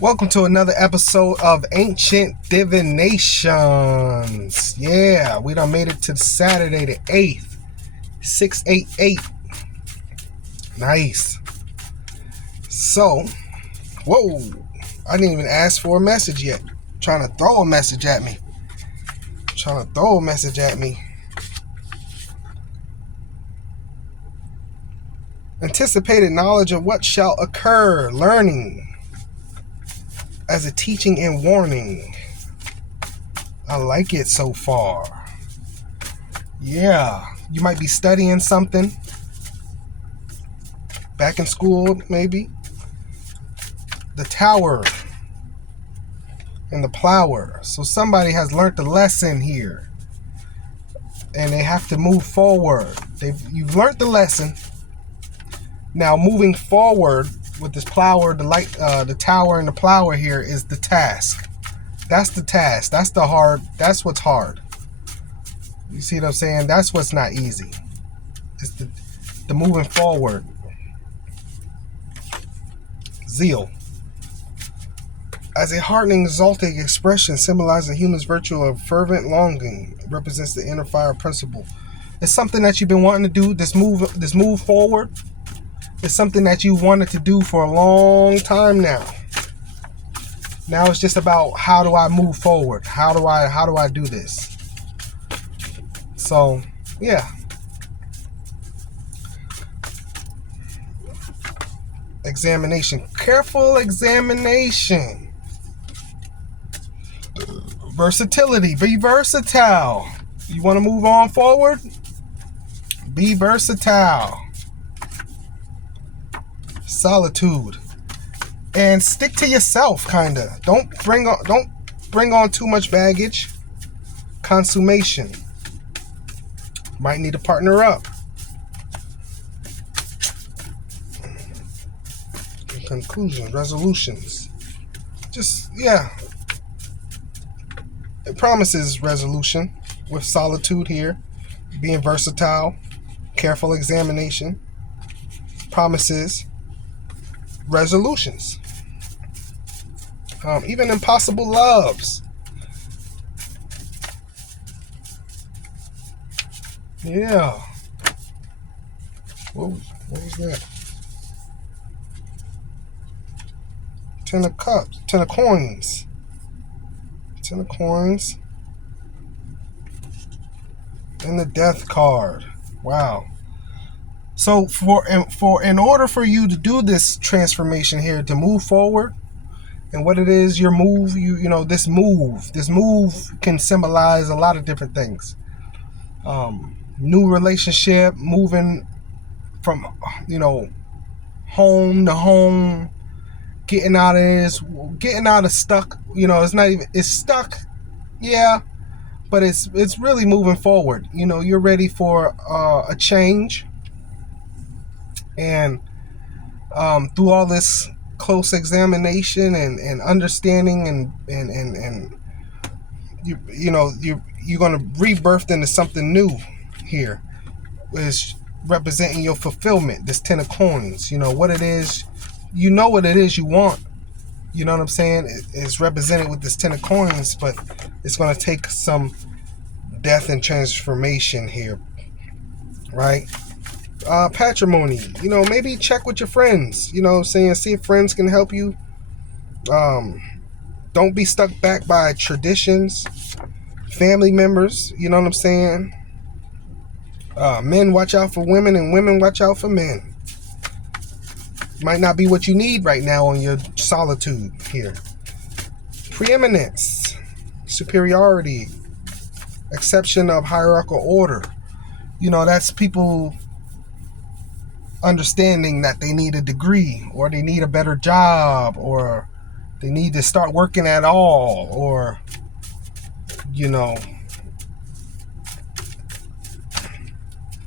Welcome to another episode of Ancient Divinations. Yeah, we done made it to Saturday the 8th. 688. Nice. So, whoa. I didn't even ask for a message yet. Trying to throw a message at me. Anticipated knowledge of what shall occur. Learning as a teaching and warning. I like it so far. Yeah, you might be studying something. Back in school, maybe. The Tower and the Plower. So somebody has learned the lesson here. And they have to move forward. You've learned the lesson. Now moving forward with this plower, the tower and the plower here is the task. That's the task. That's what's hard. You see what I'm saying? That's what's not easy. It's the moving forward. Zeal. As a heartening, exalting expression symbolizing human's virtue of fervent longing, it represents the inner fire principle. It's something that you've been wanting to do. This move forward. It's something that you wanted to do for a long time now. Now it's just about, how do I move forward? How do I do this? So, yeah. Examination. Careful examination. Versatility. Be versatile. You want to move on forward? Be versatile. Solitude. And stick to yourself, kinda. Don't bring on too much baggage. Consummation. Might need to partner up. Conclusion. Resolutions. Just, yeah. It promises resolution with solitude here. Being versatile. Careful examination. Promises resolutions. Even impossible loves. Yeah. What was that? 10 of cups. 10 of coins. 10 of coins. And the death card. Wow. So in order for you to do this transformation here, to move forward, and what it is, your move, this move can symbolize a lot of different things. New relationship, moving from, home to home, getting out of stuck. It's stuck, yeah, but it's really moving forward. You're ready for a change. And through all this close examination and understanding and you're going to rebirth into something new here, is representing your fulfillment. This 10 of coins, what it is, what it is you want. You know what I'm saying? It's represented with this 10 of coins, but it's going to take some death and transformation here, right? Patrimony, maybe check with your friends, see if friends can help you. Don't be stuck back by traditions, family members, you know what I'm saying? Men watch out for women and women watch out for men. Might not be what you need right now on your solitude here. Preeminence, superiority, exception of hierarchical order. That's people understanding that they need a degree, or they need a better job, or they need to start working at all, or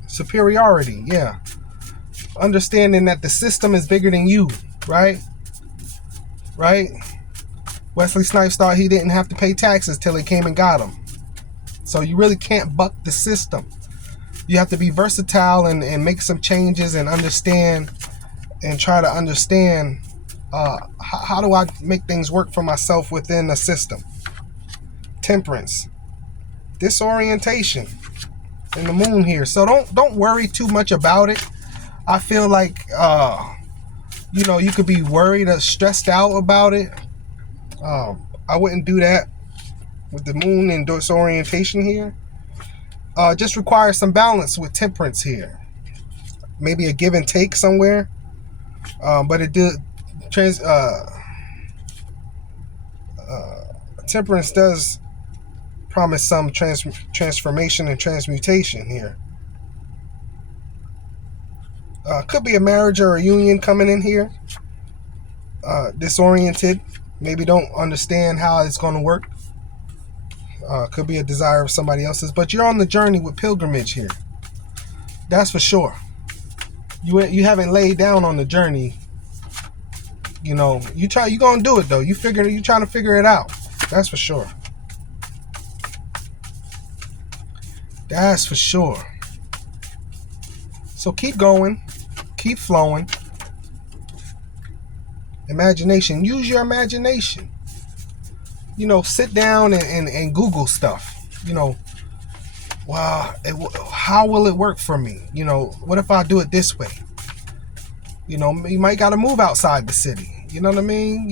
superiority, yeah. Understanding that the system is bigger than you, right? Wesley Snipes thought he didn't have to pay taxes till it came and got him. So you really can't buck the system. You have to be versatile and make some changes and understand and try to understand how do I make things work for myself within a system? Temperance, disorientation, and the moon here. So don't worry too much about it. I feel like you could be worried or stressed out about it. I wouldn't do that with the moon and disorientation here. Just requires some balance with temperance here. Maybe a give and take somewhere. But it did temperance does promise some transformation and transmutation here. Could be a marriage or a union coming in here. Disoriented, maybe don't understand how it's going to work. Could be a desire of somebody else's, but you're on the journey with pilgrimage here. That's for sure. You haven't laid down on the journey. You gonna do it though. You trying to figure it out. That's for sure. That's for sure. So keep going, keep flowing. Imagination. Use your imagination. Sit down and Google stuff. Well, how will it work for me? What if I do it this way? You might got to move outside the city. You know what I mean?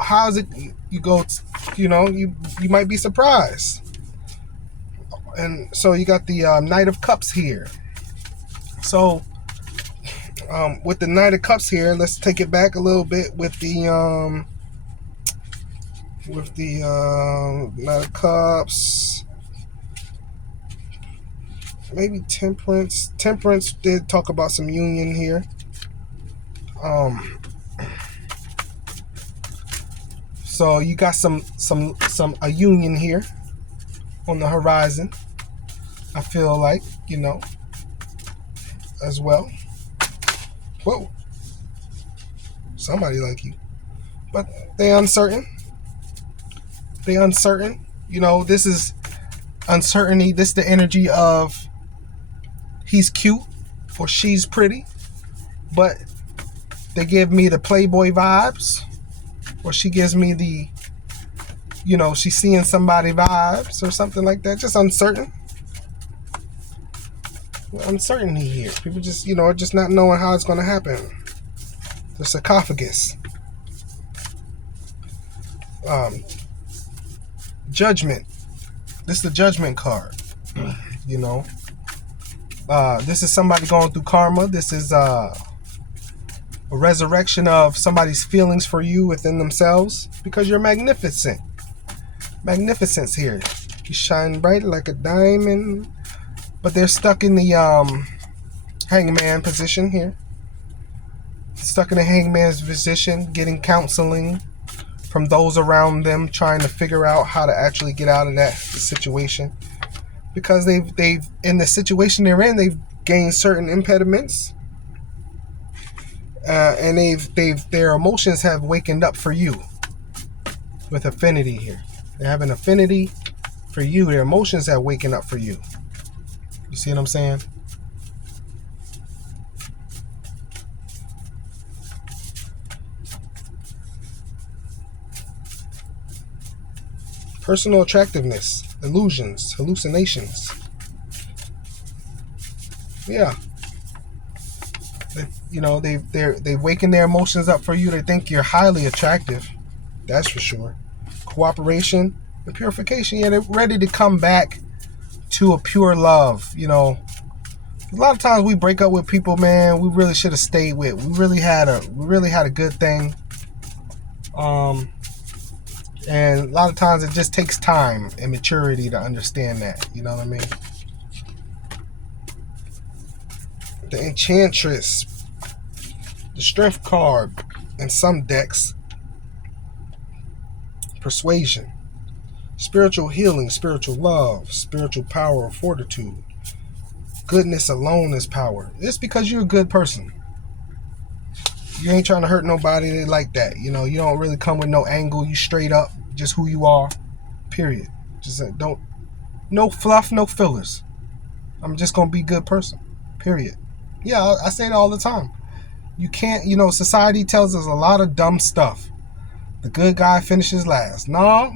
How's it? You go, you might be surprised. And so you got the Knight of Cups here. So with the Knight of Cups here, let's take it back a little bit with the Knight of Cups. Maybe temperance. Temperance did talk about some union here. So you got a union here on the horizon. I feel like, as well. Whoa. Somebody like you. But they uncertain. This is uncertainty. This is the energy of he's cute or she's pretty, but they give me the Playboy vibes, or she gives me the, she's seeing somebody vibes or something like that. Just uncertain. Uncertainty here. People just, just not knowing how it's going to happen. The sarcophagus. Judgment. This is the Judgment card. This is somebody going through karma. This is a resurrection of somebody's feelings for you within themselves, because you're magnificent. Magnificence here. You shine bright like a diamond. But they're stuck in the hangman position here. Stuck in the hangman's position, getting counseling from those around them, trying to figure out how to actually get out of that situation. Because they've in the situation they're in, they've gained certain impediments. And their emotions have wakened up for you with affinity here. They have an affinity for you. Their emotions have waken up for you. You see what I'm saying? Personal attractiveness, illusions, hallucinations. Yeah. They've wakened their emotions up for you. They think you're highly attractive. That's for sure. Cooperation and purification. Yeah, they're ready to come back to a pure love. A lot of times we break up with people, man, we really should have stayed with. We really had a good thing. And a lot of times it just takes time and maturity to understand that. You know what I mean? The Enchantress, the Strength card in some decks. Persuasion, spiritual healing, spiritual love, spiritual power, fortitude. Goodness alone is power. It's because you're a good person. You ain't trying to hurt nobody. They like that. You don't really come with no angle. You straight up, just who you are. Period. Just no fluff, no fillers. I'm just gonna be a good person. Period. Yeah, I say it all the time. You can't, society tells us a lot of dumb stuff. The good guy finishes last. No,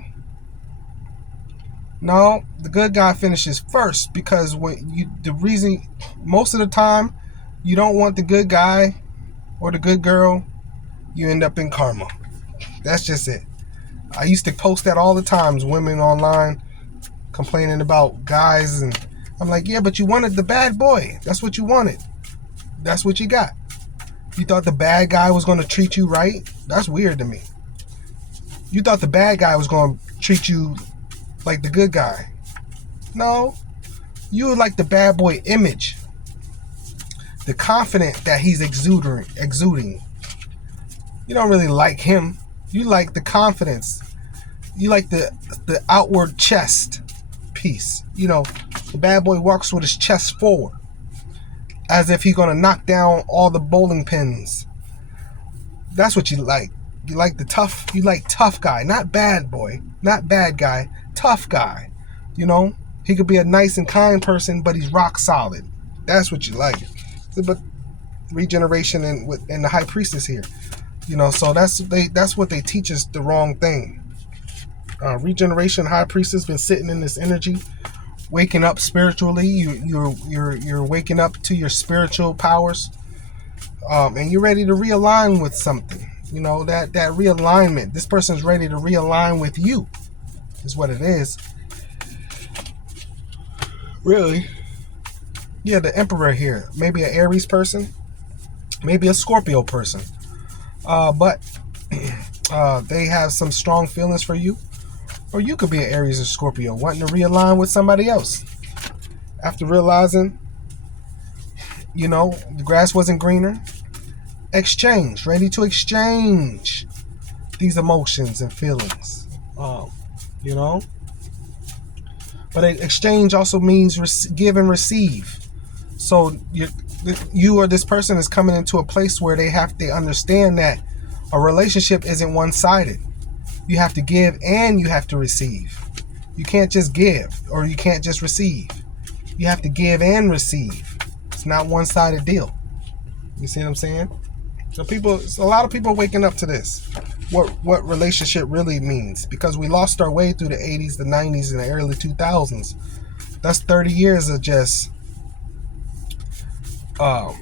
the good guy finishes first, because the reason, most of the time, you don't want the good guy or the good girl, you end up in karma. That's just it. I used to post that all the times, women online complaining about guys, and I'm like, yeah, but you wanted the bad boy. That's what you wanted. That's what you got. You thought the bad guy was going to treat you right? That's weird to me. You thought the bad guy was going to treat you like the good guy. No. You like the bad boy image. The confidence that he's exuding. You don't really like him. You like the confidence. You like the outward chest piece. The bad boy walks with his chest forward, as if he's going to knock down all the bowling pins. That's what you like. You like you like tough guy, not bad boy, not bad guy, tough guy. He could be a nice and kind person, but he's rock solid. That's what you like. But regeneration and the high priestess here, so that's what they teach us, the wrong thing. Regeneration, high priestess been sitting in this energy, waking up spiritually. You're waking up to your spiritual powers, and you're ready to realign with something. That realignment. This person's ready to realign with you, is what it is. Really? Yeah, the Emperor here. Maybe an Aries person, maybe a Scorpio person, but they have some strong feelings for you. Or you could be an Aries or Scorpio wanting to realign with somebody else. After realizing, the grass wasn't greener. Exchange. Ready to exchange these emotions and feelings. But exchange also means give and receive. So you or this person is coming into a place where they understand that a relationship isn't one-sided. You have to give and you have to receive. You can't just give, or you can't just receive. You have to give and receive. It's not one-sided deal. You see what I'm saying? So a lot of people are waking up to this. What relationship really means, because we lost our way through the 80s, the 90s, and the early 2000s. That's 30 years of just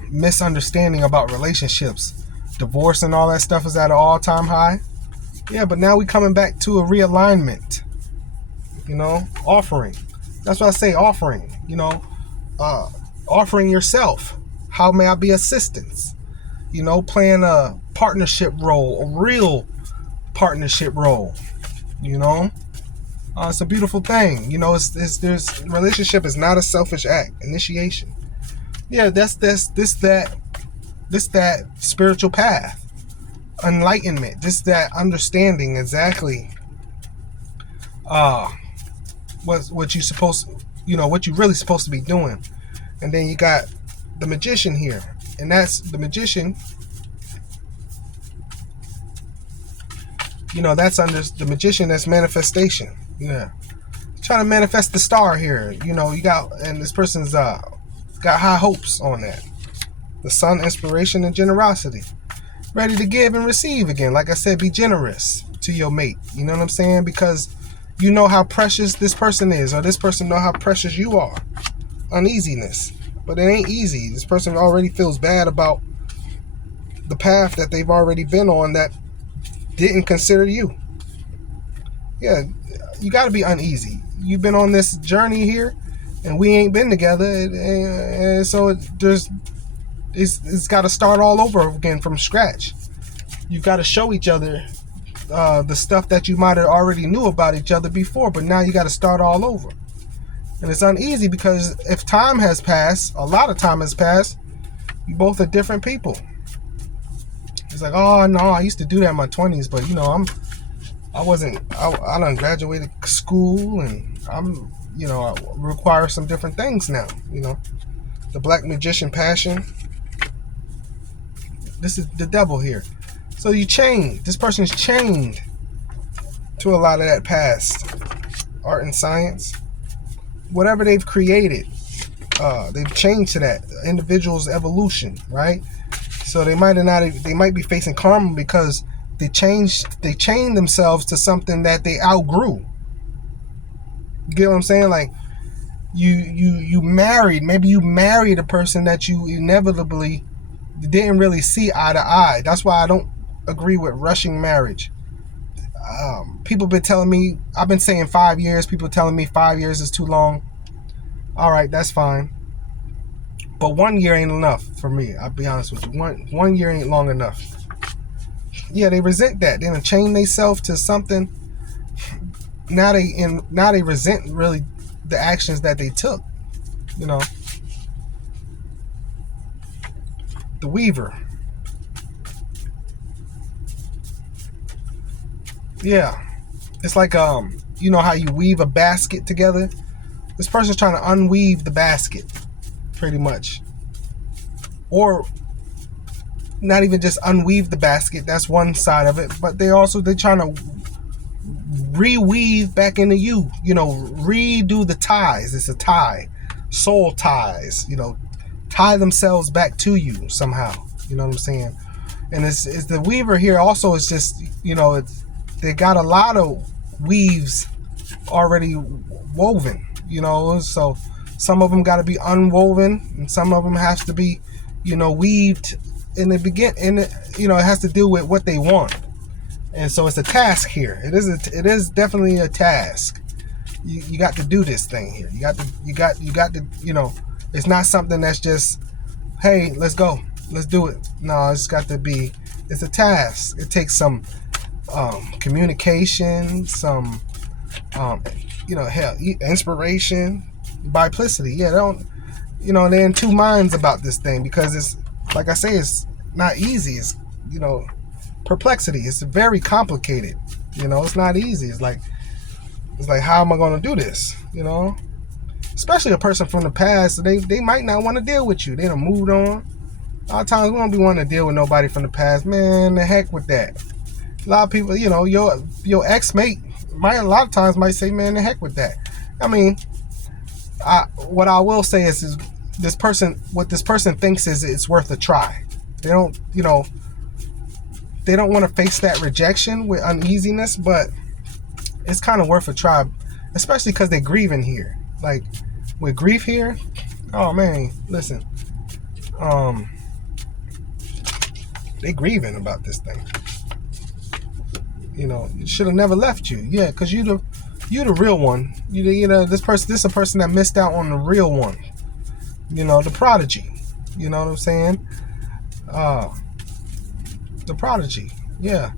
misunderstanding about relationships. Divorce and all that stuff is at an all-time high. Yeah, but now we coming back to a realignment. Offering. That's what I say, offering. Offering yourself. How may I be assistance? Playing a partnership role, a real partnership role. It's a beautiful thing. Relationship is not a selfish act. Initiation. Yeah, that spiritual path. Enlightenment, just that understanding exactly what you what you're really supposed to be doing. And then you got the magician here, and that's the magician. That's under the magician. That's manifestation. Yeah, trying to manifest the star here. You got, and this person's got high hopes on that. The sun, inspiration, and generosity. Ready to give and receive again. Like I said, be generous to your mate. You know what I'm saying? Because you know how precious this person is, or this person know how precious you are. Uneasiness. But it ain't easy. This person already feels bad about the path that they've already been on that didn't consider you. Yeah, you got to be uneasy. You've been on this journey here, and we ain't been together, and so it's got to start all over again from scratch. You've got to show each other the stuff that you might have already knew about each other before, but now you got to start all over. And it's uneasy because if time has passed, a lot of time has passed, you both are different people. It's like, oh no, I used to do that in my 20s, but I done graduated school, and I require some different things now. The black magician passion. This is the devil here. So you chained. This person's chained to a lot of that past art and science. Whatever they've created, they've changed to that individual's evolution, right? So they might be facing karma because they chained themselves to something that they outgrew. You get what I'm saying? Like you married a person that you inevitably didn't really see eye to eye. That's why I don't agree with rushing marriage. People been telling me, I've been saying 5 years. People telling me 5 years is too long. All right, that's fine. But 1 year ain't enough for me. I'll be honest with you. One year ain't long enough. Yeah, they resent that. They done chain themselves to something. Now they resent really the actions that they took. You know. The Weaver. Yeah. It's like you know how you weave a basket together? This person's trying to unweave the basket, pretty much. Or not even just unweave the basket, that's one side of it, but they're trying to reweave back into you, redo the ties. It's a tie, soul ties, tie themselves back to you somehow. You know what I'm saying? And it's the Weaver here also is just, they got a lot of weaves already woven, so some of them got to be unwoven and some of them has to be, weaved in the beginning. It has to do with what they want. And so it's a task here. It is definitely a task. You got to do this thing here. You got to, it's not something that's just, hey, let's go, let's do it. No, it's a task. It takes some communication, some inspiration, biplicity. They're in two minds about this thing because it's, like I say, it's not easy. It's, perplexity. It's very complicated. It's not easy. It's like how am I going to do this? Especially a person from the past, they might not want to deal with you. They done moved on. A lot of times we don't be wanting to deal with nobody from the past. Man, the heck with that. A lot of people, your ex-mate a lot of times might say, man, the heck with that. I mean, what I will say is what this person thinks is it's worth a try. They don't want to face that rejection with uneasiness, but it's kind of worth a try, especially because they're grieving here. Like with grief here, oh man, listen, they grieving about this thing. It should have never left you. Yeah, because you the real one. This is a person that missed out on the real one. The prodigy. You know what I'm saying? The prodigy. Yeah.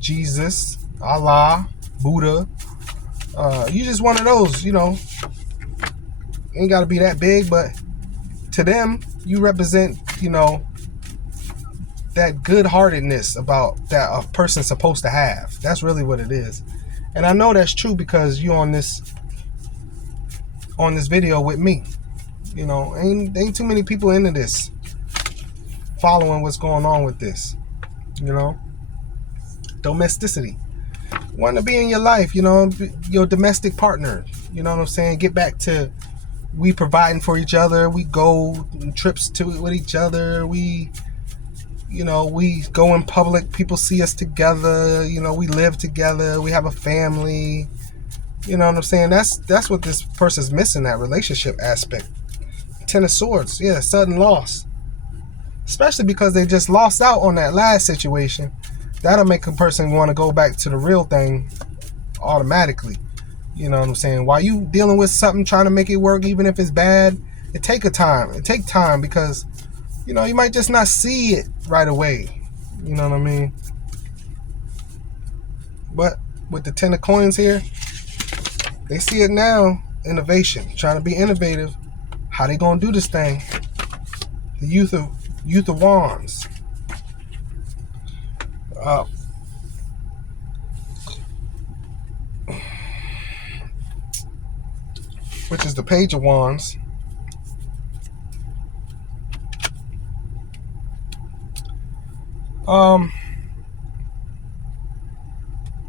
Jesus, Allah, Buddha. You just one of those, ain't got to be that big, but to them, you represent, that good-heartedness about that a person's supposed to have. That's really what it is. And I know that's true because you on this video with me. Ain't too many people into this, following what's going on with this. Domesticity. Want to be in your life, your domestic partner. You know what I'm saying? Get back to we providing for each other. We go trips with each other. We go in public. People see us together. We live together. We have a family. You know what I'm saying? That's what this person's missing, that relationship aspect. Ten of Swords. Yeah, sudden loss. Especially because they just lost out on that last situation. That'll make a person want to go back to the real thing automatically. You know what I'm saying? While you dealing with something, trying to make it work, even if it's bad, it take time because, you might just not see it right away. You know what I mean? But with the 10 of Coins here, they see it now. Innovation. Trying to be innovative. How they gonna do this thing? The Youth of Wands. Which is the Page of Wands.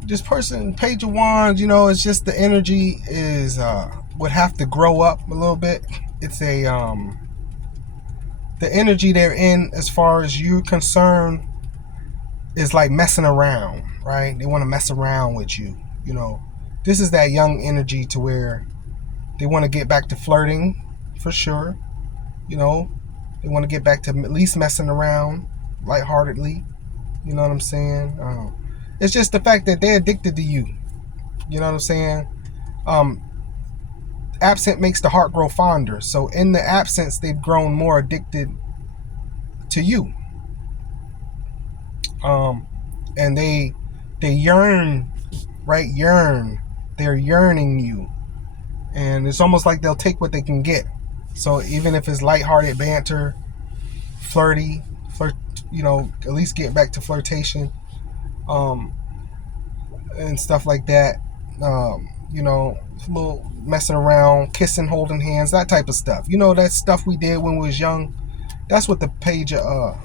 This person, Page of Wands, it's just the energy is would have to grow up a little bit. It's a the energy they're in, as far as you're concerned, is like messing around, right? They want to mess around with you. You know, this is that young energy to where they want to get back to flirting, for sure. You know, they want to get back to at least messing around lightheartedly. You know what I'm saying? It's just the fact that they're addicted to you. You know what I'm saying? Absent makes the heart grow fonder. So in the absence, they've grown more addicted to you. And they yearn, right? Yearn. They're yearning you. And it's almost like they'll take what they can get. So even if it's lighthearted banter, flirt, you know, at least get back to flirtation, and stuff like that. You know, a little messing around, kissing, holding hands, that type of stuff. You know, that stuff we did when we was young. That's what the Page of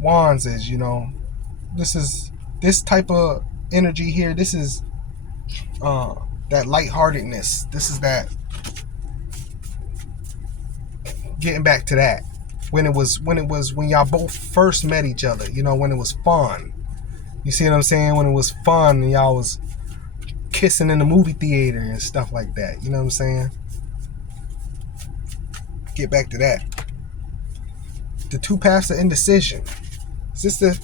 Wands is. You know, this type of energy here. This is that lightheartedness. This is that getting back to that when y'all both first met each other. You know, when it was fun. You see what I'm saying? When it was fun and y'all was kissing in the movie theater and stuff like that. You know what I'm saying? Get back to that. The two paths of indecision. This is the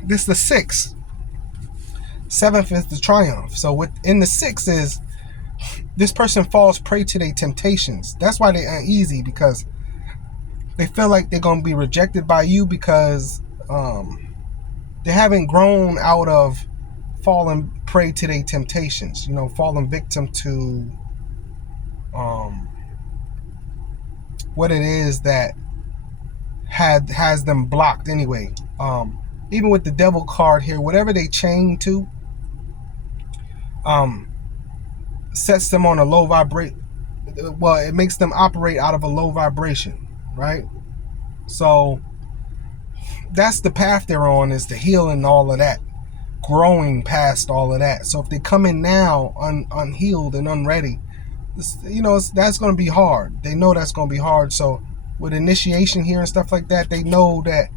6th. 7th is the triumph. So within the 6th is this person falls prey to their temptations. That's why they're uneasy, because they feel like they're going to be rejected by you, because they haven't grown out of falling prey to their temptations. You know, falling victim to what it is that has them blocked anyway. Even with the devil card here, whatever they chain to sets them on a low vibrate. Well, it makes them operate out of a low vibration, right? So that's the path they're on, is to heal and all of that, growing past all of that. So if they come in now unhealed and unready, you know, that's going to be hard. They know that's going to be hard. So with initiation here and stuff like that, they know that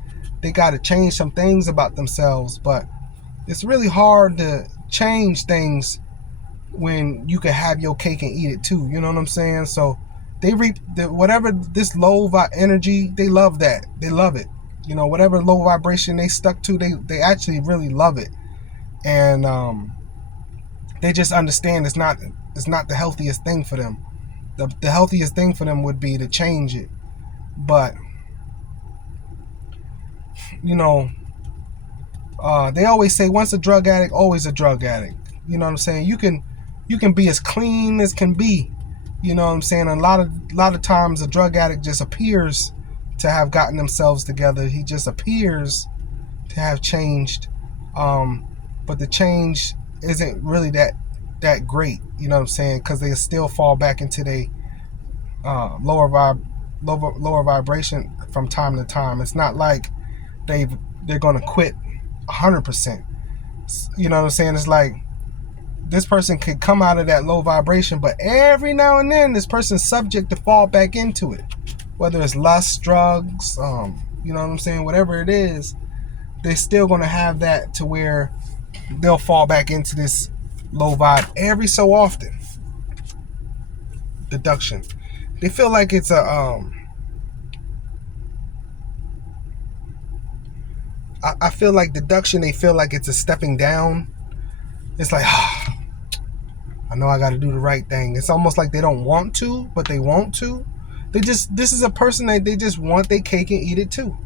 they got to change some things about themselves. But it's really hard to change things when you can have your cake and eat it too. You know what I'm saying? So they reap whatever this low energy. They love that. They love it. You know, whatever low vibration they stuck to, they actually really love it. And they just understand it's not the healthiest thing for them. The healthiest thing for them would be to change it. But you know, they always say once a drug addict, always a drug addict. You know what I'm saying? You can be as clean as can be. You know what I'm saying? And a lot of times a drug addict just appears to have gotten themselves together. He just appears to have changed. But the change isn't really that great. You know what I'm saying? Because they still fall back into their lower vibration from time to time. It's not like they're gonna quit 100%. You know what I'm saying? It's like this person could come out of that low vibration, but every now and then this person's subject to fall back into it. Whether it's lust, drugs, you know what I'm saying? Whatever it is, they're still gonna have that to where they'll fall back into this low vibe every so often. Deduction. They feel like it's a I feel like deduction, they feel like it's a stepping down. It's like, I know I got to do the right thing. It's almost like they don't want to, but they want to. This is a person that they just want their cake and eat it too.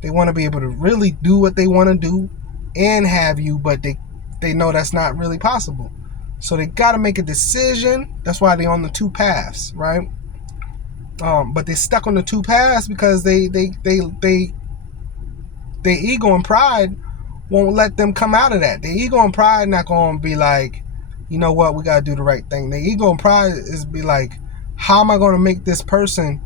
They want to be able to really do what they want to do and have you, but they know that's not really possible. So they got to make a decision. That's why they're on the two paths, right? But they're stuck on the two paths because they their ego and pride won't let them come out of that. Their ego and pride not going to be like, you know what, we got to do the right thing. Their ego and pride is be like, how am I going to make this person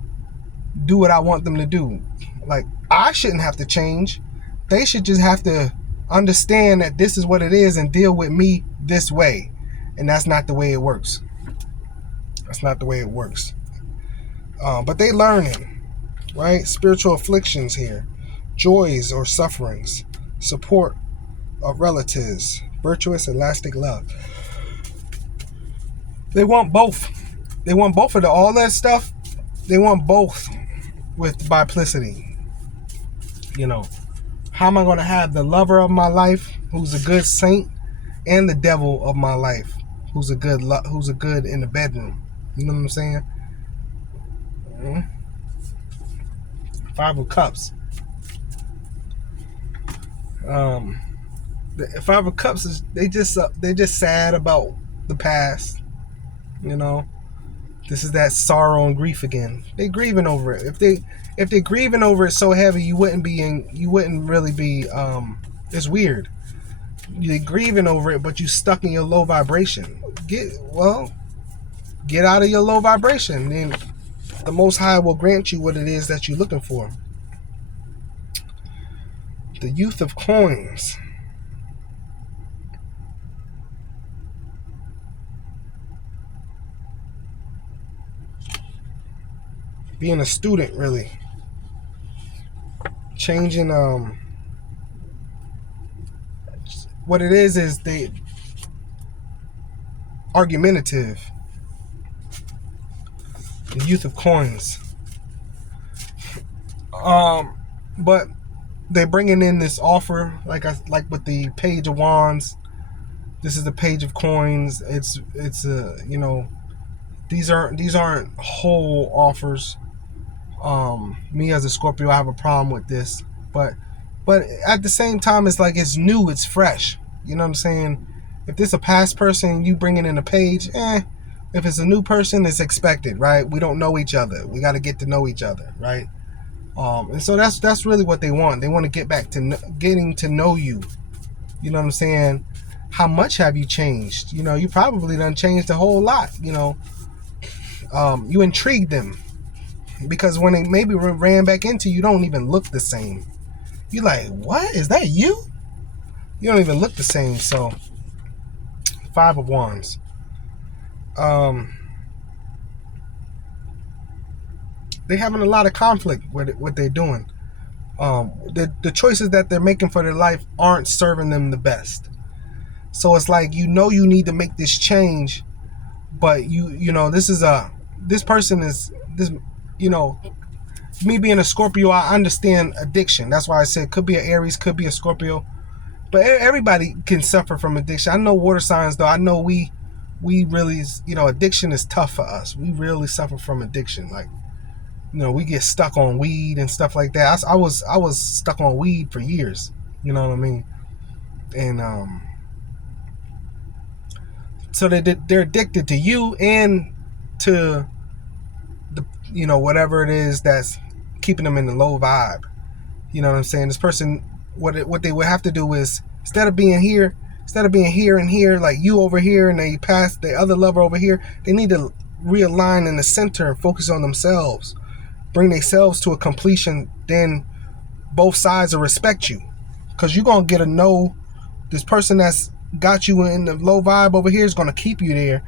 do what I want them to do? Like, I shouldn't have to change. They should just have to understand that this is what it is and deal with me this way. And that's not the way it works. That's not the way it works. But they learning, right? Spiritual afflictions here, joys or sufferings, support of relatives, virtuous, elastic love. They want both. They want both of all that stuff. They want both with biplicity. You know, how am I going to have the lover of my life, who's a good saint, and the devil of my life, who's a good in the bedroom? You know what I'm saying? Mm-hmm. Five of Cups. The Five of Cups is they just sad about the past. You know, this is that sorrow and grief again. They grieving over it. If they grieving over it so heavy, you wouldn't really be. It's weird. You're grieving over it, but you stuck in your low vibration. Get out of your low vibration, then the Most High will grant you what it is that you're looking for. The Youth of Coins. Being a student, really. Changing, what it is they argumentative. The Youth of Coins. But they're bringing in this offer, like with the Page of Wands. This is the Page of Coins. It's you know, these aren't whole offers. Me as a Scorpio, I have a problem with this, but at the same time, it's like it's new, it's fresh. You know what I'm saying? If this a past person, you bringing in a page, if it's a new person, it's expected, right? We don't know each other. We got to get to know each other, right? And so that's really what they want. They want to get back to getting to know you. You know what I'm saying? How much have you changed? You know, you probably done changed a whole lot. You know, you intrigued them because when they maybe ran back into you, don't even look the same. You like, what? Is that you? You don't even look the same. So, Five of Wands. They're having a lot of conflict with what they're doing. The choices that they're making for their life aren't serving them the best. So it's like, you know, you need to make this change, but you know, this person is this, you know, me being a Scorpio, I understand addiction. That's why I said could be an Aries, could be a Scorpio, but everybody can suffer from addiction. I know water signs, though. I know we really, you know, addiction is tough for us. We really suffer from addiction. Like, you know, we get stuck on weed and stuff like that. I was stuck on weed for years. You know what I mean? And so they're addicted to you and to the, you know, whatever it is that's keeping them in the low vibe. You know what I'm saying? This person, what they would have to do is, instead of being here and here, like you over here and they pass the other lover over here, they need to realign in the center and focus on themselves. Bring themselves to a completion, then both sides will respect you. Because you're going to get to know this person that's got you in the low vibe over here is going to keep you there.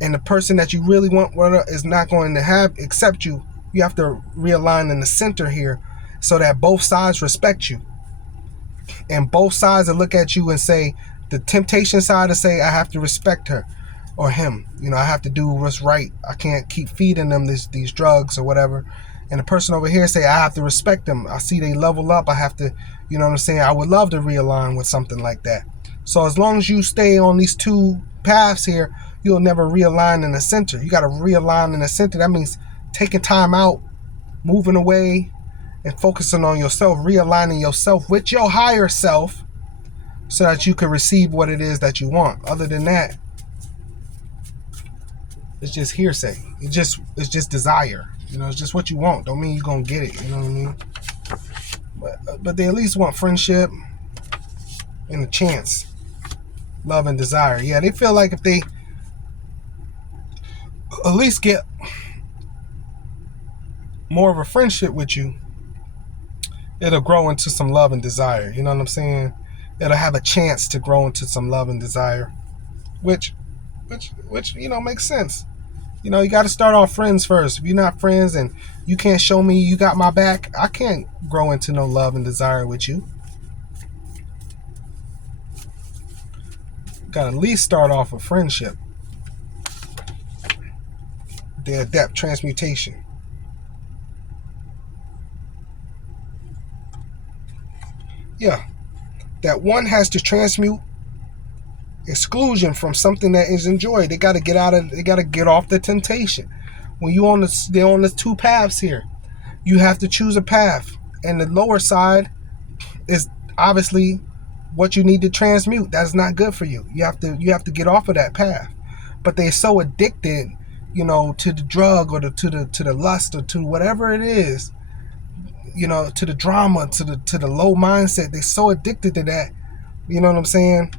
And the person that you really want is not going to accept you. You have to realign in the center here so that both sides respect you. And both sides will look at you and say, the temptation side will say, I have to respect her or him. You know, I have to do what's right. I can't keep feeding them these drugs or whatever. And the person over here say, I have to respect them. I see they level up. I have to, you know what I'm saying? I would love to realign with something like that. So as long as you stay on these two paths here, you'll never realign in the center. You got to realign in the center. That means taking time out, moving away, and focusing on yourself, realigning yourself with your higher self so that you can receive what it is that you want. Other than that, it's just hearsay. It's just desire. You know, it's just what you want. Don't mean you're going to get it. You know what I mean? But they at least want friendship and a chance. Love and desire. Yeah, they feel like if they at least get more of a friendship with you, it'll grow into some love and desire. You know what I'm saying? It'll have a chance to grow into some love and desire, which you know, makes sense. You know, you got to start off friends first. If you're not friends and you can't show me you got my back, I can't grow into no love and desire with you. Got to at least start off a friendship. The adept transmutation. Yeah, that one has to transmute exclusion from something that is enjoyed. They got to get out of. They got to get off the temptation. When you on the, they're on the two paths here. You have to choose a path, and the lower side is obviously what you need to transmute. That's not good for you. You have to get off of that path. But they're so addicted, you know, to the drug or to the lust or to whatever it is, you know, to the drama, to the low mindset. They're so addicted to that. You know what I'm saying?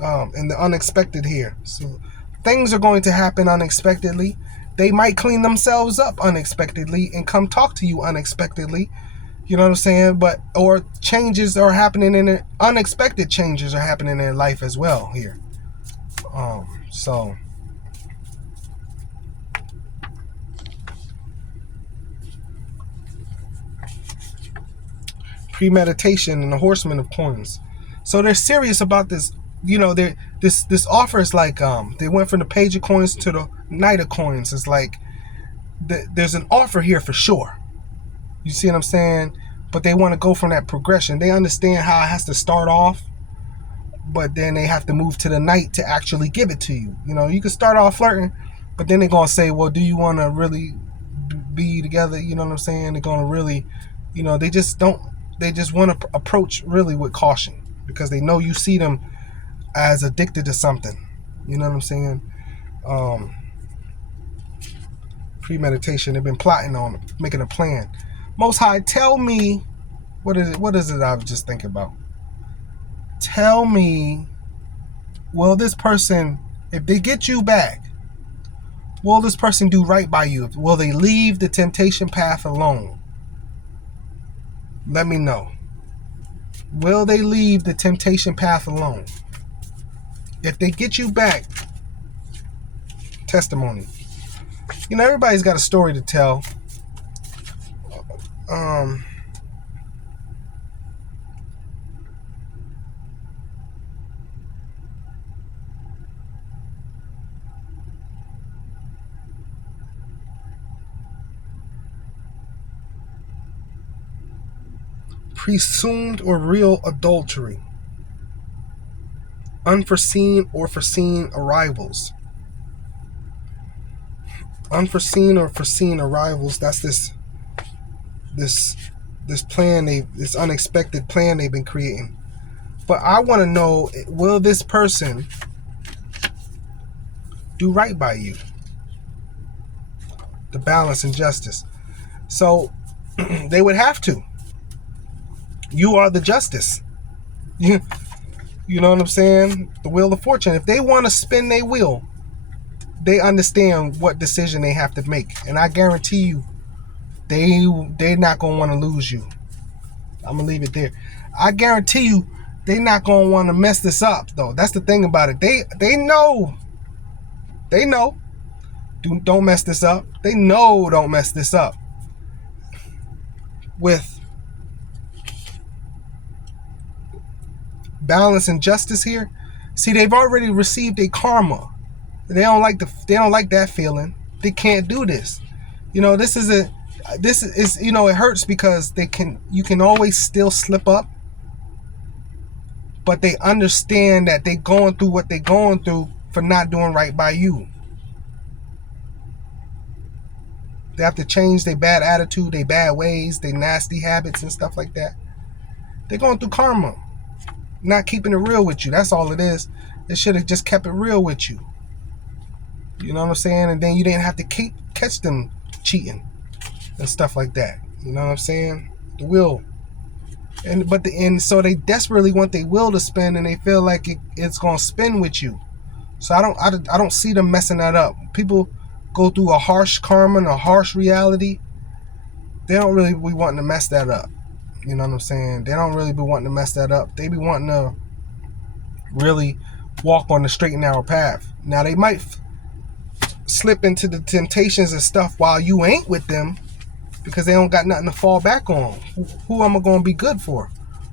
And the unexpected here. So things are going to happen unexpectedly. They might clean themselves up unexpectedly and come talk to you unexpectedly. You know what I'm saying? But or changes are happening in it. Unexpected changes are happening in their life as well here. So premeditation and the horseman of coins. So they're serious about this. You know, this offer is like they went from the page of coins to the knight of coins. It's like there's an offer here for sure. You see what I'm saying? But they want to go from that progression. They understand how it has to start off, but then they have to move to the knight to actually give it to you. You know, you can start off flirting, but then they're gonna say, well, do you want to really be together? You know what I'm saying? They're gonna really, you know, they just don't. They just want to approach really with caution because they know you see them as addicted to something. You know what I'm saying? Premeditation. They've been plotting on it, making a plan. Most High, tell me, what is it I was just thinking about? Tell me, will this person, if they get you back, will this person do right by you? Will they leave the temptation path alone? Let me know. Will they leave the temptation path alone? If they get you back, testimony. You know, everybody's got a story to tell. Presumed or real adultery. Unforeseen or foreseen arrivals. Unforeseen or foreseen arrivals. That's this plan, this unexpected plan they've been creating. But I want to know, will this person do right by you? The balance and justice. So they would have to. You are the justice. You know what I'm saying? The wheel of fortune. If they want to spin their wheel, they understand what decision they have to make. And I guarantee you, they're not going to want to lose you. I'm going to leave it there. I guarantee you, they're not going to want to mess this up, though. That's the thing about it. They know. They know. Don't mess this up. They know don't mess this up. With balance and justice here. See, they've already received a karma. They don't like that feeling. They can't do this. You know, this is you know, it hurts because you can always still slip up. But they understand that they're going through what they're going through for not doing right by you. They have to change their bad attitude, their bad ways, their nasty habits and stuff like that. They're going through karma. Not keeping it real with you. That's all it is. They should have just kept it real with you. You know what I'm saying? And then you didn't have to catch them cheating and stuff like that. You know what I'm saying? The will. And so they desperately want their will to spin, and they feel like it's gonna spin with you. So I don't see them messing that up. People go through a harsh karma and a harsh reality. They don't really be wanting to mess that up. You know what I'm saying? They don't really be wanting to mess that up. They be wanting to really walk on the straight and narrow path. Now they might slip into the temptations and stuff while you ain't with them, because they don't got nothing to fall back on. Who am I going to be good for?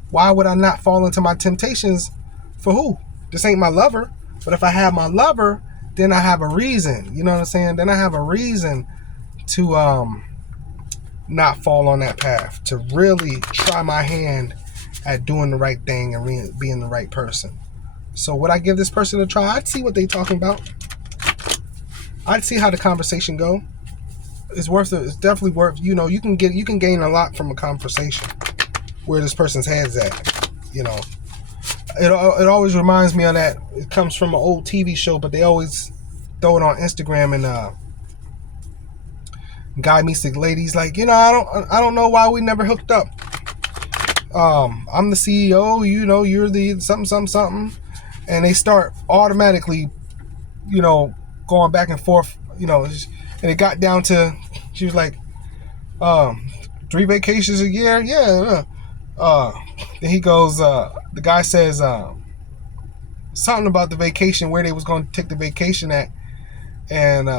Why would I not fall into my temptations for who? This ain't my lover. But if I have my lover, then I have a reason. You know what I'm saying? Then I have a reason to not fall on that path, to really try my hand at doing the right thing and being the right person. So would I give this person a try? I'd see what they talking about. I'd see how the conversation go. It's worth it. It's definitely worth. You know, you can gain a lot from a conversation where this person's head's at. You know, it always reminds me of that. It comes from an old TV show, but they always throw it on Instagram, and guy meets the ladies like, you know, I don't know why we never hooked up. I'm the CEO, you know, you're the something, and they start automatically, you know, going back and forth, you know, and it got down to, she was like, 3 vacations a year, yeah. Then he goes, the guy says something about the vacation, where they was going to take the vacation at, and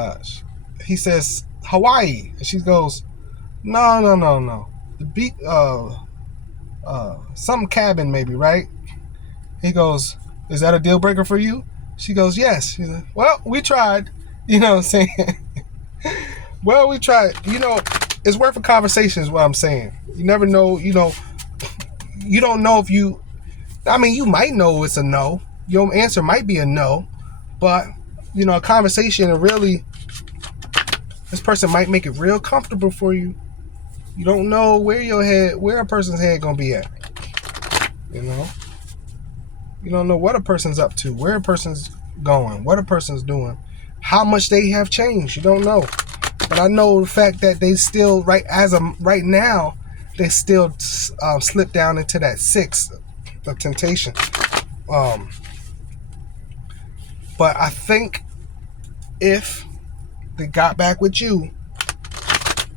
he says Hawaii, and she goes, no, the beach, some cabin maybe, right? He goes, is that a deal breaker for you? She goes, yes. He's like, well, we tried. You know what I'm saying? Well, we tried. You know, it's worth a conversation is what I'm saying. You never know, you know, you don't know if you, I mean, you might know it's a no. Your answer might be a no. But, you know, a conversation, and really, this person might make it real comfortable for you. You don't know where a person's head gonna be at. You know? You don't know what a person's up to, where a person's going, what a person's doing, how much they have changed. You don't know. But I know the fact that they still, right now, they still slip down into that 6 of temptation. But I think if they got back with you,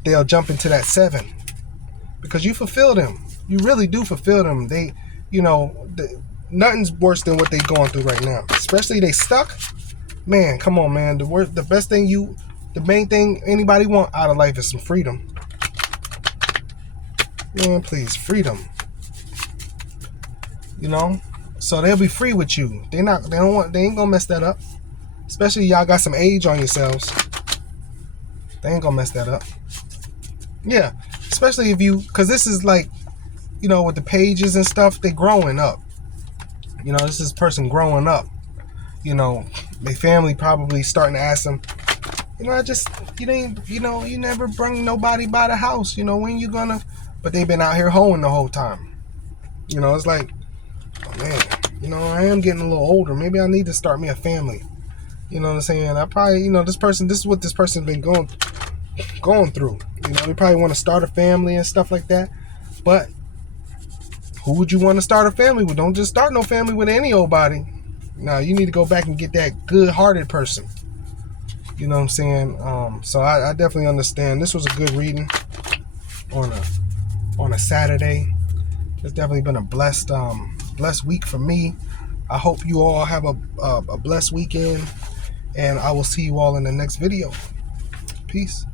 they'll jump into that 7, because you fulfill them. You really do fulfill them. They, you know, nothing's worse than what they going through right now. Especially they stuck. Man, come on, man. The main thing anybody want out of life is some freedom. Man, please, freedom. You know, so they'll be free with you. They ain't gonna mess that up. Especially y'all got some age on yourselves. They ain't gonna mess that up. Yeah, especially because this is like, you know, with the pages and stuff, they growing up. You know, this is person growing up. You know, their family probably starting to ask them, you know, you never bring nobody by the house. You know, when you gonna? But they've been out here hoeing the whole time. You know, it's like, oh man, you know, I am getting a little older. Maybe I need to start me a family. You know what I'm saying? I probably, you know, this is what this person's been going through. You know, they probably want to start a family and stuff like that. But who would you want to start a family with? Don't just start no family with any old body. No, you need to go back and get that good-hearted person. You know what I'm saying? So I definitely understand. This was a good reading on a Saturday. It's definitely been a blessed week for me. I hope you all have a blessed weekend, and I will see you all in the next video. Peace.